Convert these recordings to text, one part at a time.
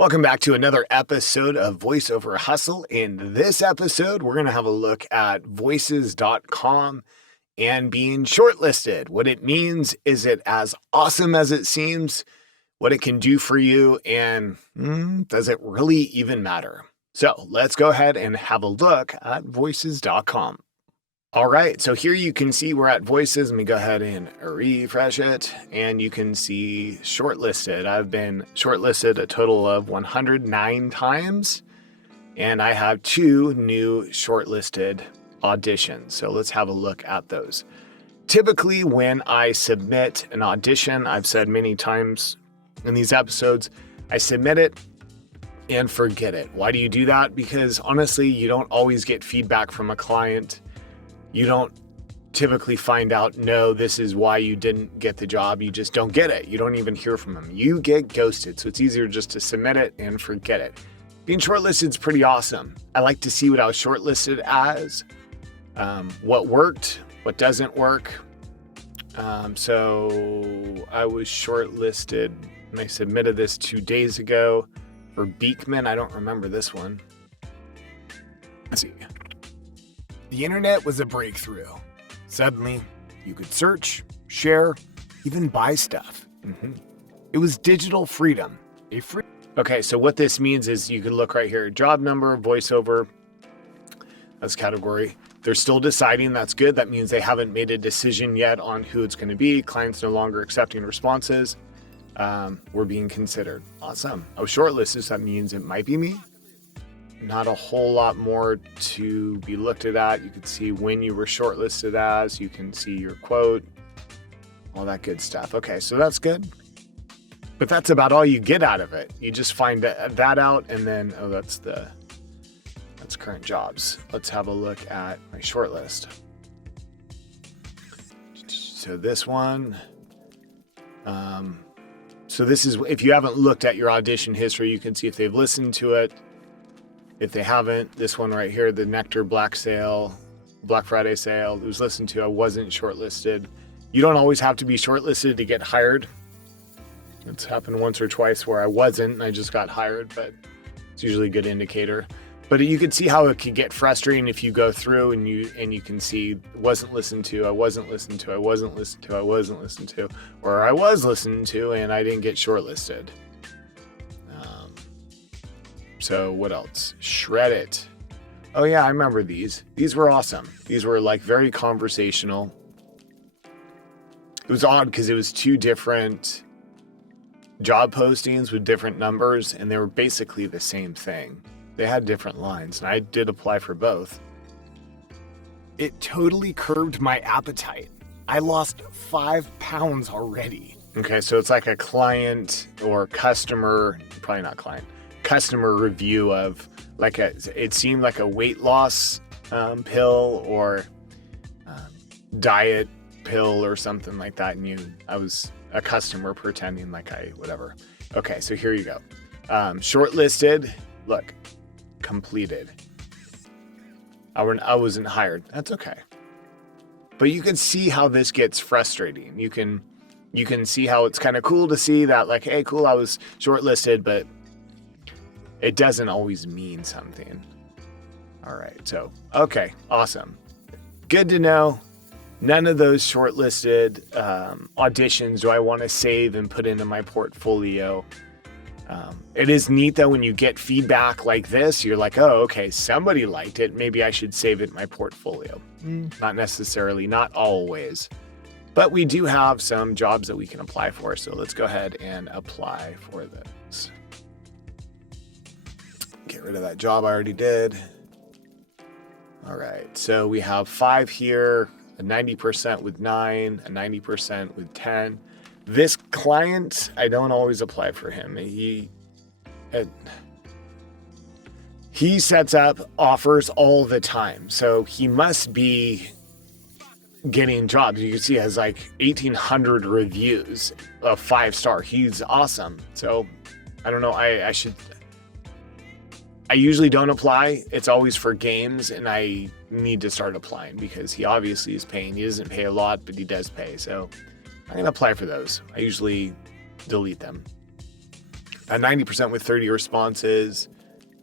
Welcome back to another episode of Voiceover Hustle. In this episode, we're going to have a look at voices.com and being shortlisted. What it means, is it as awesome as it seems, what it can do for you, and does it really even matter? So let's go ahead and have a look at voices.com. All right, so here you can see we're at Voices. Let me go ahead and refresh it, and you can see shortlisted. I've been shortlisted a total of 109 times, and I have 2 new shortlisted auditions. So let's have a look at those. Typically, when I submit an audition, I've said many times in these episodes, I submit it and forget it. Why do you do that? Because honestly, you don't always get feedback from a client. You don't typically find out, no, this is why you didn't get the job. You just don't get it. You don't even hear from them. You get ghosted. So it's easier just to submit it and forget it. Being shortlisted is pretty awesome. I like to see what I was shortlisted as, what worked, what doesn't work. So I was shortlisted and I submitted this 2 days ago for Beekman. I don't remember this one. Let's see. The internet was a breakthrough. Suddenly, you could search, share, even buy stuff. It was digital freedom. Okay, so what this means is you can look right here, job number, voiceover, that's category. They're still deciding, that's good. That means they haven't made a decision yet on who it's going to be. Clients no longer accepting responses. We're being considered. Awesome. I was shortlisted, so that means it might be me. Not a whole lot more to be looked at. You can see when you were shortlisted as, you can see your quote, all that good stuff. Okay, so that's good. But that's about all you get out of it. You just find that out, and then, that's current jobs. Let's have a look at my shortlist. So this one, so this is, if you haven't looked at your audition history, you can see if they've listened to it. If they haven't, this one right here, the Nectar Black Friday sale, it was listened to. I wasn't shortlisted. You don't always have to be shortlisted to get hired. It's happened once or twice where I wasn't and I just got hired, but it's usually a good indicator. But you can see how it can get frustrating if you go through and you can see wasn't listened to, I wasn't listened to, I wasn't listened to, I wasn't listened to, or I was listened to and I didn't get shortlisted. So what else? Shred It. Oh yeah, I remember these. These were awesome. These were like very conversational. It was odd because it was 2 different job postings with different numbers and they were basically the same thing. They had different lines and I did apply for both. It totally curbed my appetite. I lost 5 pounds already. Okay, so it's like a client or customer, probably not client, customer review of it seemed like a weight loss pill or diet pill or something like that. And I was a customer pretending like whatever. Okay, so here you go. Shortlisted, look, completed. I wasn't hired. That's okay. But you can see how this gets frustrating. You can see how it's kind of cool to see that like, hey, cool, I was shortlisted, but it doesn't always mean something. All right, so, okay, awesome. Good to know. None of those shortlisted auditions do I want to save and put into my portfolio. It is neat, though, when you get feedback like this, you're like, oh, okay, somebody liked it. Maybe I should save it in my portfolio. Not necessarily, not always. But we do have some jobs that we can apply for, so let's go ahead and apply for those. Get rid of that job I already did. All right, so we have 5 here, a 90% with 9, a 90% with 10. This client, I don't always apply for him. He sets up offers all the time, so he must be getting jobs. You can see he has like 1,800 reviews of 5-star. He's awesome. So I don't know. I usually don't apply. It's always for games, and I need to start applying because he obviously is paying. He doesn't pay a lot, but he does pay. So I'm going to apply for those. I usually delete them. 90% with 30 responses.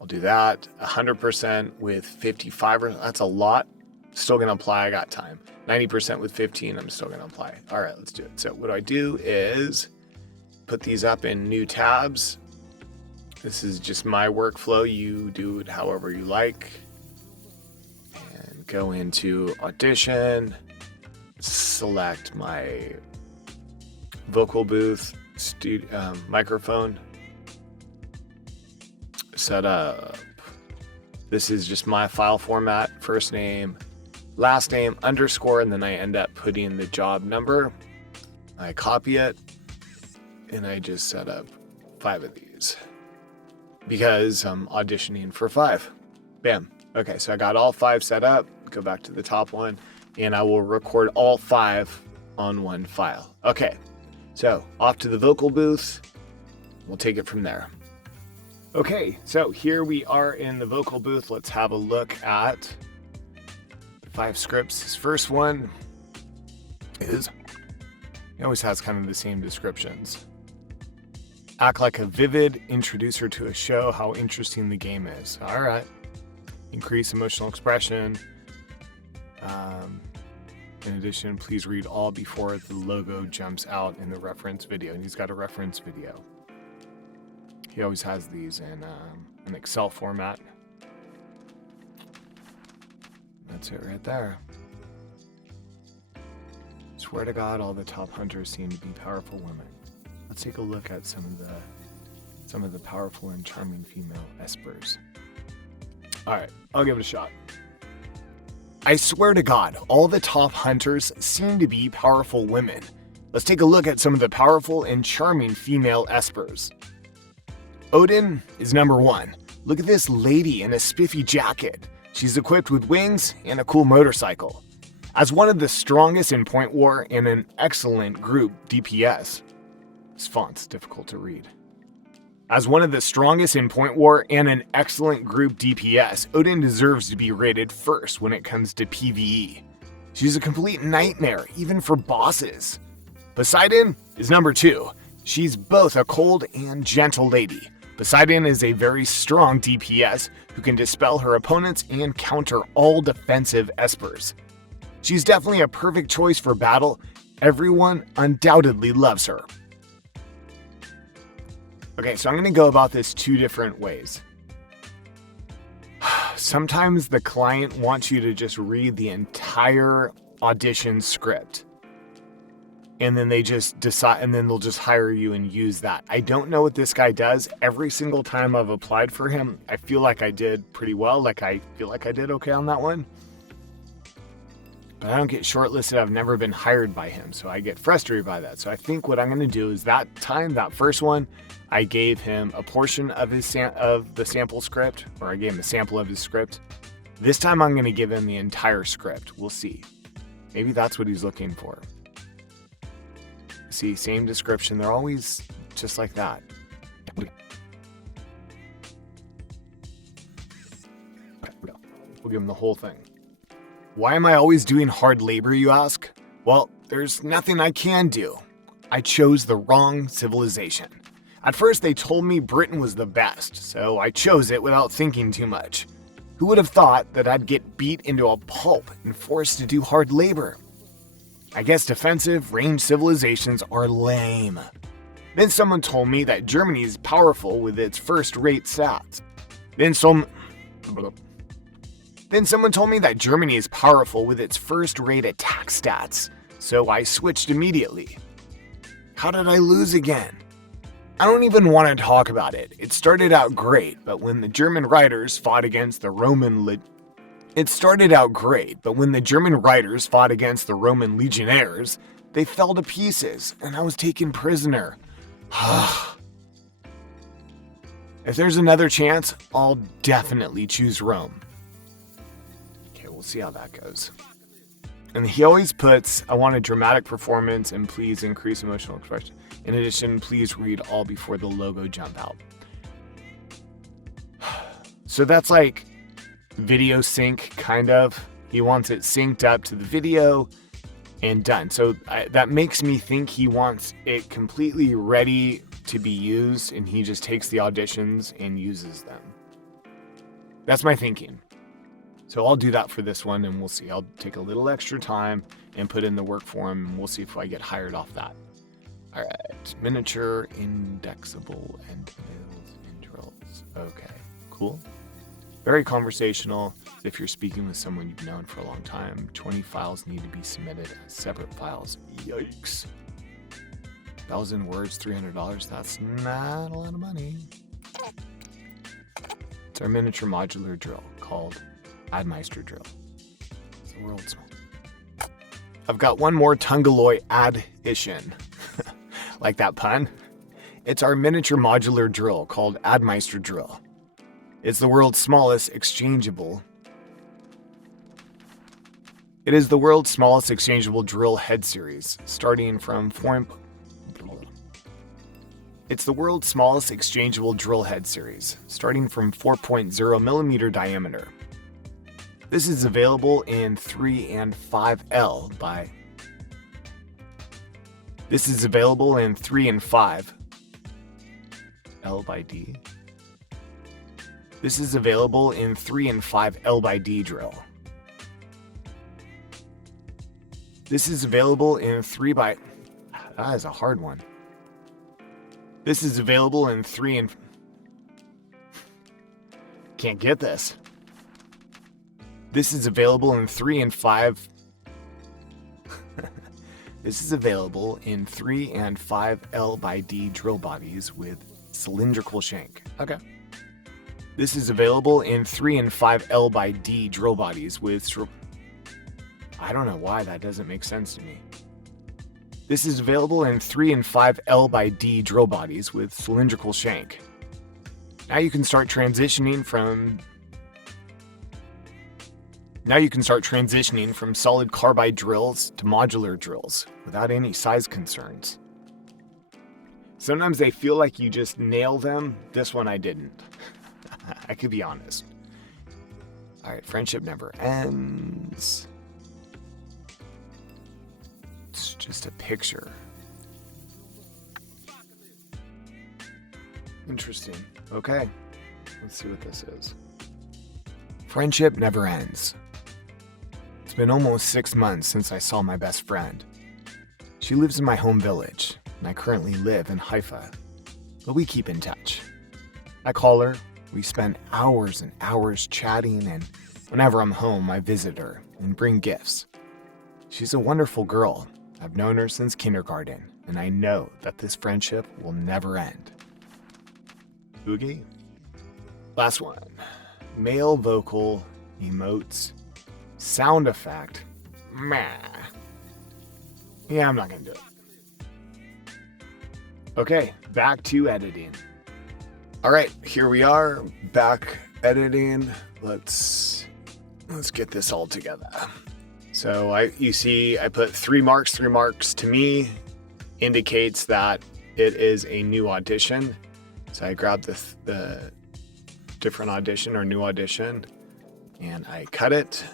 I'll do that. 100% with 55. That's a lot. Still going to apply. I got time. 90% with 15. I'm still going to apply. All right, let's do it. So what I do is put these up in new tabs. This is just my workflow. You do it however you like. And go into Audition. Select my vocal booth microphone. Set up. This is just my file format. First name, last name, underscore, and then I end up putting the job number. I copy it, and I just set up 5 of these because I'm auditioning for 5. Bam. Okay, so I got all 5 set up. Go back to the top one, and I will record all 5 on one file. Okay, so off to the vocal booth. We'll take it from there. Okay, so here we are in the vocal booth. Let's have a look at 5 scripts. This first one is, it always has kind of the same descriptions. Act like a vivid introducer to a show, how interesting the game is. All right. Increase emotional expression. In addition, please read all before the logo jumps out in the reference video. And he's got a reference video. He always has these in an Excel format. That's it right there. Swear to God, all the top hunters seem to be powerful women. Let's take a look at some of the powerful and charming female espers. All right, I'll give it a shot. I swear to God, all the top hunters seem to be powerful women. Let's take a look at some of the powerful and charming female espers. Odin is number 1. Look at this lady in a spiffy jacket. She's equipped with wings and a cool motorcycle. As one of the strongest in Point War and an excellent group DPS. This font's difficult to read. As one of the strongest in Point War and an excellent group DPS, Odin deserves to be rated first when it comes to PvE. She's a complete nightmare, even for bosses. Poseidon is number 2. She's both a cold and gentle lady. Poseidon is a very strong DPS who can dispel her opponents and counter all defensive espers. She's definitely a perfect choice for battle. Everyone undoubtedly loves her. Okay, so I'm going to go about this 2 different ways. Sometimes the client wants you to just read the entire audition script. And then they just decide, and then they'll just hire you and use that. I don't know what this guy does. Every single time I've applied for him, I feel like I did pretty well. Like I feel like I did okay on that one. But I don't get shortlisted. I've never been hired by him, so I get frustrated by that. So I think what I'm going to do is that first one, I gave him a portion of the sample script, or I gave him a sample of his script. This time I'm going to give him the entire script. We'll see. Maybe that's what he's looking for. See, same description. They're always just like that. We'll give him the whole thing. Why am I always doing hard labor, you ask? Well, there's nothing I can do. I chose the wrong civilization. At first, they told me Britain was the best, so I chose it without thinking too much. Who would have thought that I'd get beat into a pulp and forced to do hard labor? I guess defensive, ranged civilizations are lame. Then someone told me that Germany is powerful with its first-rate stats. Then someone told me that Germany is powerful with its first-rate attack stats, so I switched immediately. How did I lose again? I don't even want to talk about it. It started out great, but when the German riders fought against the Roman legionnaires, they fell to pieces, and I was taken prisoner. If there's another chance, I'll definitely choose Rome. Okay, we'll see how that goes. And he always puts, I want a dramatic performance and please increase emotional expression. In addition, please read all before the logo jump out. So that's like video sync, kind of. He wants it synced up to the video and done. So that makes me think he wants it completely ready to be used and he just takes the auditions and uses them. That's my thinking. So I'll do that for this one and we'll see. I'll take a little extra time and put in the work for him and we'll see if I get hired off that. All right, miniature, indexable, and nails and drills. Okay, cool. Very conversational. If you're speaking with someone you've known for a long time, 20 files need to be submitted as separate files. Yikes. 1,000 words, $300. That's not a lot of money. It's our miniature modular drill called Admeister drill. It's the world's small. I've got one more Tungaloy addition. Like that pun? It's our miniature modular drill called Admeister drill. It's the world's smallest exchangeable. It is the world's smallest exchangeable drill head series, starting from It's the world's smallest exchangeable drill head series, starting from 4.0 millimeter diameter. This is available in 3 and 5L by. This is available in 3 and 5 L by D. This is available in 3 and 5 L by D drill. This is available in 3 by. That is a hard one. This is available in 3 and. Can't get this. This is available in 3 and 5. This is available in 3 and 5 L by D drill bodies with cylindrical shank. Okay. This is available in 3 and 5 L by D drill bodies with. I don't know why that doesn't make sense to me. This is available in 3 and 5 L by D drill bodies with cylindrical shank. Now you can start transitioning from solid carbide drills to modular drills without any size concerns. Sometimes they feel like you just nail them. This one I didn't. I could be honest. All right, friendship never ends. It's just a picture. Interesting. Okay, let's see what this is. Friendship never ends. It's been almost 6 months since I saw my best friend. She lives in my home village, and I currently live in Haifa, but we keep in touch. I call her, we spend hours and hours chatting, and whenever I'm home, I visit her and bring gifts. She's a wonderful girl. I've known her since kindergarten, and I know that this friendship will never end. Oogie? Last one. Male vocal, emotes, sound effect. Meh. Yeah, I'm not gonna do it. Okay, back to editing. All right, here we are, back editing. Let's get this all together. So you see I put 3 marks. 3 marks to me indicates that it is a new audition. So I grabbed the different audition or new audition and I cut it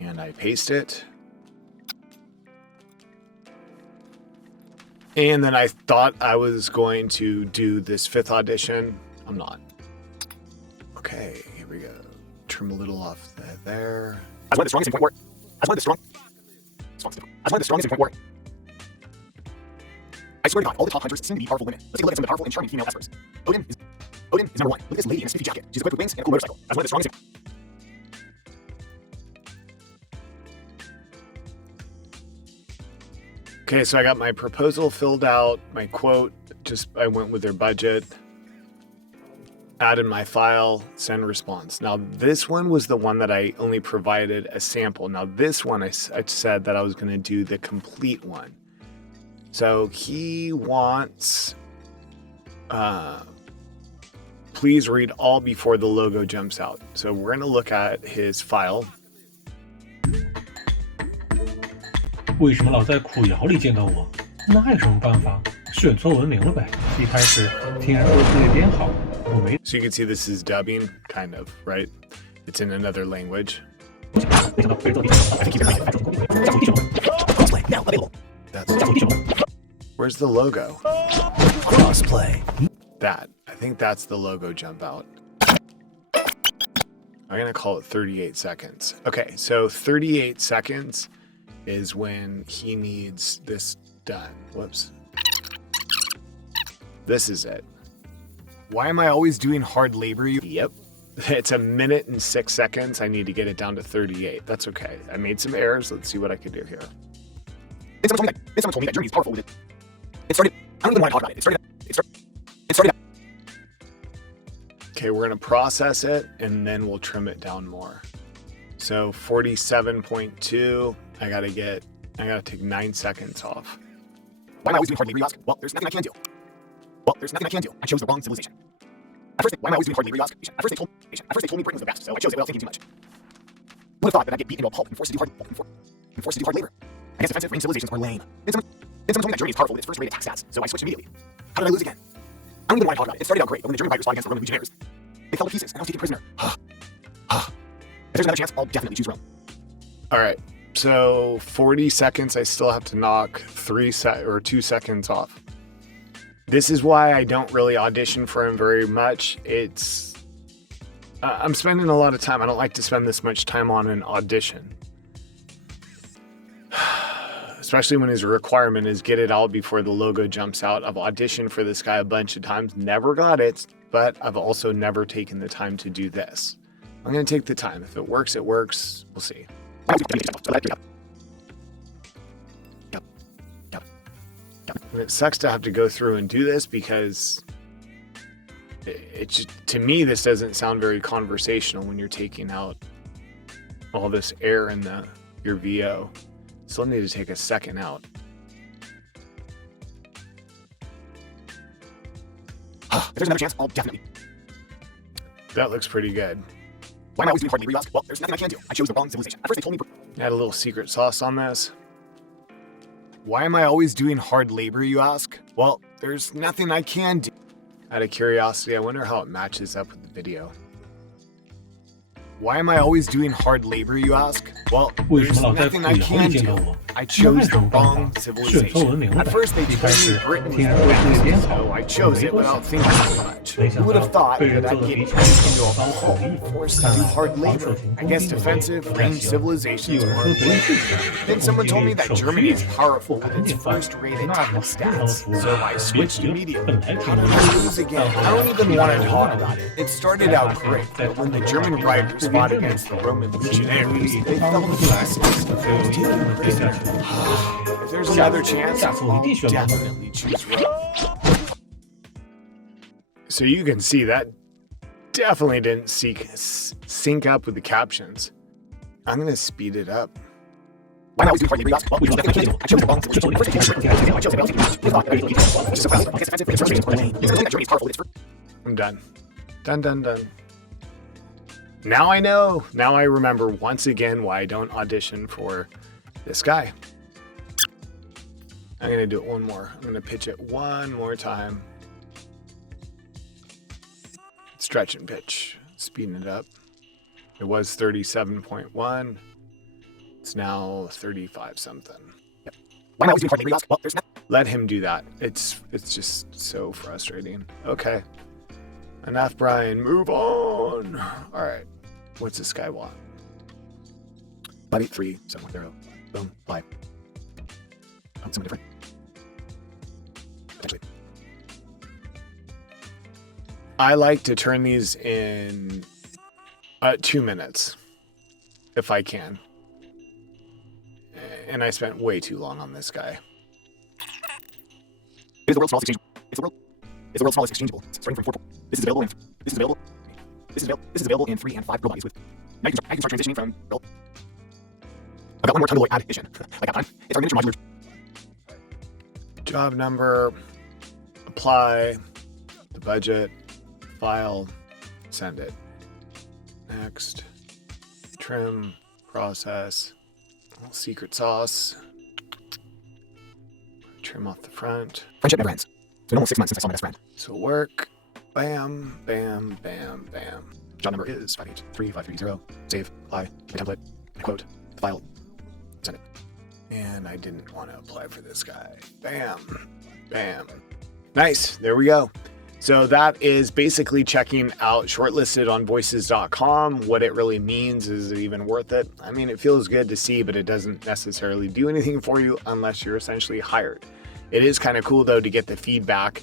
and I paste it. And then I thought I was going to do this 5th audition. I'm not. Okay, here we go. Trim a little off there. That's one of the strongest in point work. That's one of the strongest in point work. I swear to God, all the top hunters seem to be powerful women. Let's take a look at some of the powerful and charming female espers. Odin is number 1. Look at this lady in a spiffy jacket. She's equipped with wings and a cool motorcycle. That's one of the strongest. Okay, so I got my proposal filled out, my quote, I went with their budget, added my file, send response. Now this one was the one that I only provided a sample. Now this one I said that I was going to do the complete one. So he wants, please read all before the logo jumps out. So we're going to look at his file. 为什么老在苦窑里见到我？那有什么办法？选错文明了呗。一开始听人说自己编好，我没。So you can see this is dubbing, kind of, right? It's in another language. That's. Where's the logo? Crossplay. That. I think that's the logo jump out. I'm going to call it 38 seconds. Okay, so 38 seconds is when he needs this done. Whoops. This is it. Why am I always doing hard labor? Yep. It's 1 minute and 6 seconds. I need to get it down to 38. That's okay. I made some errors. Let's see what I can do here. Someone told me that Journey's powerful with it. It started. I don't even want to talk about it. It started. Okay, we're going to process it and then we'll trim it down more. So 47.2. I got to take 9 seconds off. Why am I always doing hard labor, you ask? Well, there's nothing I can do. I chose the wrong civilization. Why am I always doing hard labor, you ask? At first they told me Britain was the best, so I chose it without thinking too much. Who would have thought that I'd get beat into a pulp and forced to do hard labor? I guess defensive range civilizations are lame. Then someone told me that Germany is powerful with its first-rate attack stats, so I switched immediately. How did I lose again? I don't even want to talk about it. It started out great, but when the German fighters fought against the Roman legionnaires, they fell to pieces, and I was taken prisoner. If there's another chance, I'll definitely choose Rome. All right, so 40 seconds, I still have to knock 2 seconds off. This is why I don't really audition for him very much. I'm spending a lot of time. I don't like to spend this much time on an audition. Especially when his requirement is get it out before the logo jumps out. I've auditioned for this guy a bunch of times, never got it, but I've also never taken the time to do this. I'm going to take the time. If it works, it works. We'll see. And it sucks to have to go through and do this because to me, this doesn't sound very conversational when you're taking out all this air in your VO. Still need to take a second out. If there's another chance, I'll definitely. That looks pretty good. Why am I always doing hard labor, you ask? Well, there's nothing I can do. I chose the wrong civilization. At first they told me. Add a little secret sauce on this. Why am I always doing hard labor, you ask? Well, there's nothing I can do. Out of curiosity, I wonder how it matches up with the video. Why am I always doing hard labor, you ask? Well, there's nothing I can do. I chose the wrong civilization. At first they told me Britain was the best, so I chose it without thinking too much. Who would have thought that I'd get into a pulp forced to do hard labor? I guess defensive range civilizations were important. Then someone told me that Germany is powerful with its first-rate attack stats, so I switched immediately. How did I lose again? I don't even want to talk about it. It started out great, but when the German riders fought against the Roman legionnaires, they fell to pieces. If there's another chance, I'll definitely choose Rome. So you can see that definitely didn't sync up with the captions. I'm going to speed it up. Why am I always doing hard labor, you ask? Well, there's nothing I can do. I chose the wrong civilization. I'm done. Done. Now I know. Now I remember once again why I don't audition for this guy. I'm going to do it one more. I'm going to pitch it one more time. Stretch and pitch. Speeding it up. It was 37.1. It's now 35 something. Yep. Why am I always doing hard labor, you ask? Well, there's nothing. Let him do that. It's just so frustrating. Okay. Enough, Brian. Move on. All right. What's this guy want? 583-710. Boom. Live. Oh, something different. Potentially. I like to turn these in 2 minutes, if I can. And I spent way too long on this guy. It is the world's smallest exchangeable. It's the world's smallest exchangeable. Starting from 4. This is available in 3 and 5 pro bodies with. Now you can start transitioning from. Well, I've got one more time to addition. Like that time. It's our miniature modular. Job number, apply, the budget, file, send it. Next, trim, process, little secret sauce. Trim off the front. Friendship never ends. It's been almost 6 months since I saw my best friend. So work, bam, bam, bam, bam. Job number is 583530. Save, apply, my template, my quote, the file, send it. And I didn't want to apply for this guy. Bam, bam. Nice. There we go. So that is basically checking out Shortlisted on voices.com. What it really means, is it even worth it? I mean, it feels good to see, but it doesn't necessarily do anything for you unless you're essentially hired. It is kind of cool, though, to get the feedback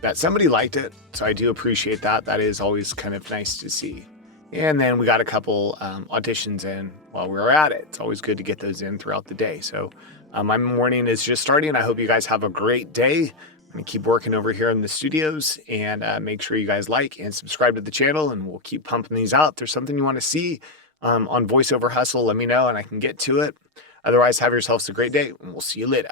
that somebody liked it. So I do appreciate that. That is always kind of nice to see. And then we got a couple auditions in while we were at it. It's always good to get those in throughout the day. So my morning is just starting. I hope you guys have a great day. I'm going to keep working over here in the studios, and make sure you guys like and subscribe to the channel, and we'll keep pumping these out. If there's something you want to see on VoiceOver Hustle, let me know and I can get to it. Otherwise, have yourselves a great day, and we'll see you later.